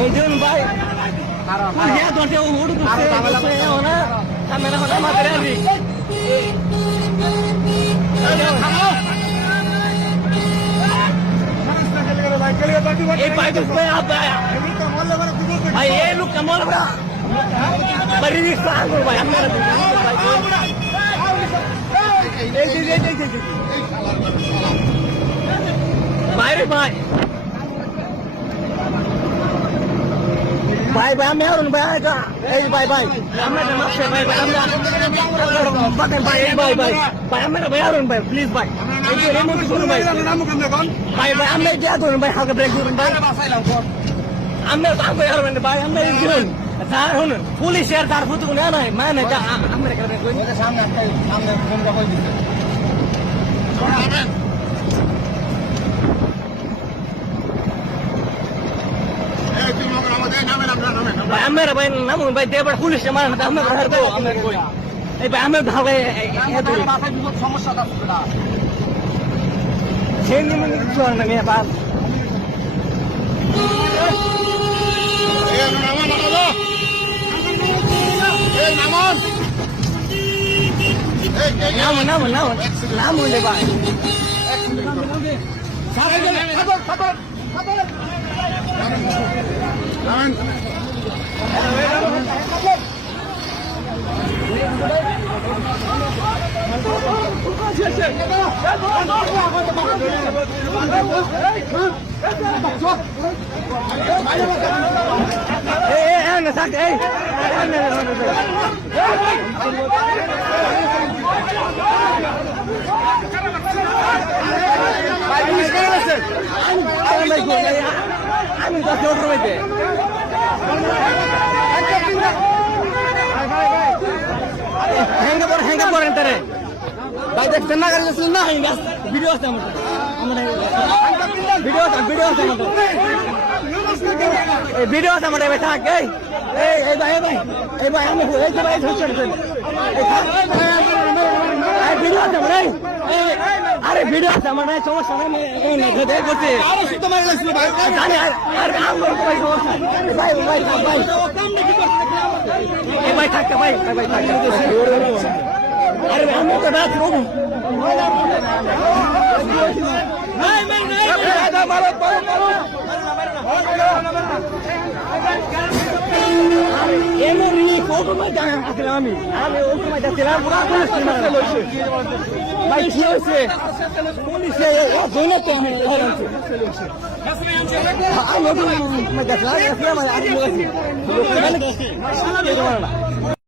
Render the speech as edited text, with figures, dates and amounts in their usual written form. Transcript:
এই দেখুন ভাই দশে উড়ু ক্যামেরা হলে আমাদের भाई ये लोग कमल बड़ा बड़ी रिक्शा भाई हमारा भाई रे भाई भाई भाई मैं और भाई का ए भाई भाई हमें तो माफ भाई भाई हम भाई भाई भाई भाई हमें भाई और भाई प्लीज भाई ये रिमोट सुनो भाई भाई भाई हमें क्या करूं भाई हल्का ब्रेक करूं भाई हमें तो को यार भाई हमें सुन স্যার শুনুন পুলিশের তার ফুটু না নাই মানে আমরা করে কই সামনে ফোন কই দিছে भाई हमें भाई नाम भाई देवर पुलिस मार ना हमें घर को हमें कोई ए भाई हमें भागे माথায় বিপদ সমস্যা আছে না সেনি মানে কিছু না মেয়ে বাপ নাম হইলে ভাই আমি হ্যাঙ্গা করেন তারে ভাই দেখছেন না গাড়ি না হ্যাঙ্গা ভিডিও আছে আমাদের ভিডিও আছে আমাদের এই ভিডিও আছে আমাদের ভাই থাক এই ভাই আমি এই ভাই ধরছেন এই ভিডিও আছে ভাই আরে ভিডিও আছে আমার নাই সমস্যা নাই এই করতে আরে সুতো মারি লাগছিল ভাই জানি আর আমার ভাই সমস্যা ভাই এই ভাই থাক ভাই থাক अरे हम तो रात को फोटो में पुलिस